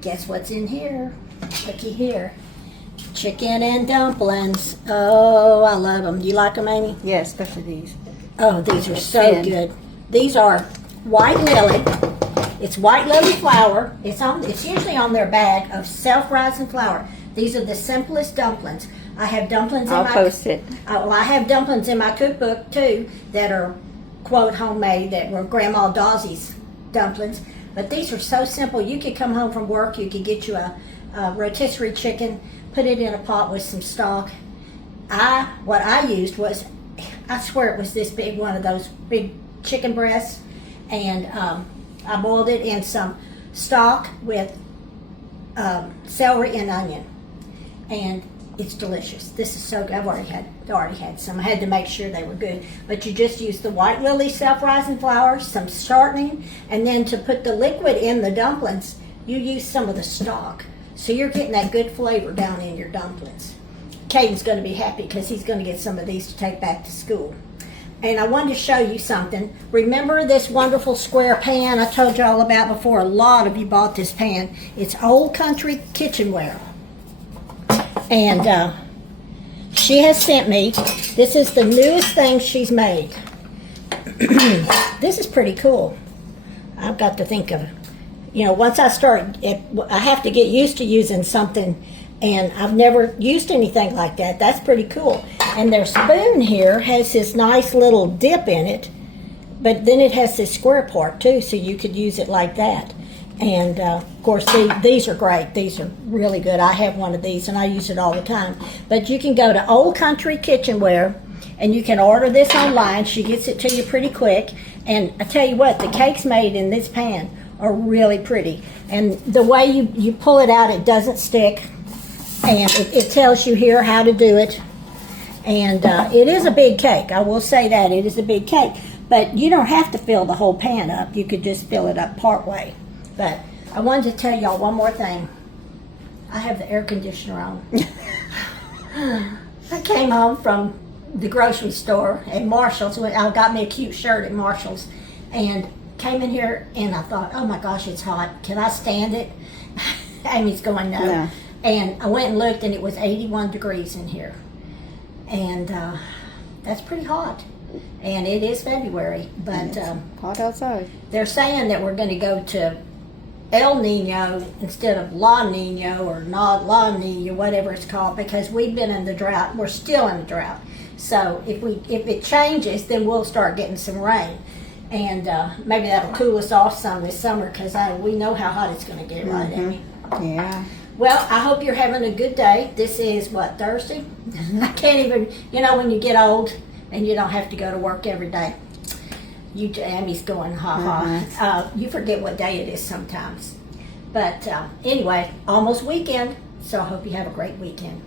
Guess what's in here? Looky here. Chicken and dumplings. Oh, I love them. Do you like them, Amy? Yeah, especially these. Oh, these are so good. These are white lily. It's white lily flour. It's usually on their bag of self-rising flour. These are the simplest dumplings. I have dumplings in I'll post it. Well, I have dumplings in my cookbook too that are quote homemade, that were Grandma Dawsey's dumplings. But these are so simple. You could come home from work, you could get you a rotisserie chicken, put it in a pot with some stock. What I used was, I swear it was this big, one of those big chicken breasts, and I boiled it in some stock with celery and onion, and it's delicious. This is so good. I've already had some. I had to make sure they were good. But you just use the white lily self-rising flour, some shortening, and then to put the liquid in the dumplings, you use some of the stock. So you're getting that good flavor down in your dumplings. Caden's going to be happy because he's going to get some of these to take back to school. And I wanted to show you something. Remember this wonderful square pan I told you all about before? A lot of you bought this pan. It's Old Country Kitchenware. And she has sent me, this is the newest thing she's made. This is pretty cool. I've got to think of, once I start, I have to get used to using something, and I've never used anything like that. That's pretty cool. And their spoon here has this nice little dip in it, but then it has this square part too, so you could use it like that. And of course, these are great. These are really good. I have one of these, and I use it all the time. But you can go to Old Country Kitchenware, and you can order this online. She gets it to you pretty quick. And I tell you what, the cakes made in this pan are really pretty. And the way you pull it out, it doesn't stick. And it tells you here how to do it. And it is a big cake. I will say that. It is a big cake. But you don't have to fill the whole pan up. You could just fill it up part way. But I wanted to tell y'all one more thing. I have the air conditioner on. I came home from the grocery store at Marshall's. I got me a cute shirt at Marshall's and came in here, and I thought, oh my gosh, it's hot. Can I stand it? Amy's going, no. No. And I went and looked, and it was 81 degrees in here. And that's pretty hot. And it is February. But hot outside. they're saying that we're going to go to El Nino instead of La Nino or not La Nino, whatever it's called, because we've been in the drought. We're still in the drought. So if it changes, then we'll start getting some rain, and maybe that'll cool us off some this summer, because we know how hot it's going to get, right, Amy? Yeah. Well, I hope you're having a good day. This is what, Thursday? I can't even. When you get old and you don't have to go to work every day. Amy's going, ha. You forget what day it is sometimes. But anyway, almost weekend, so I hope you have a great weekend.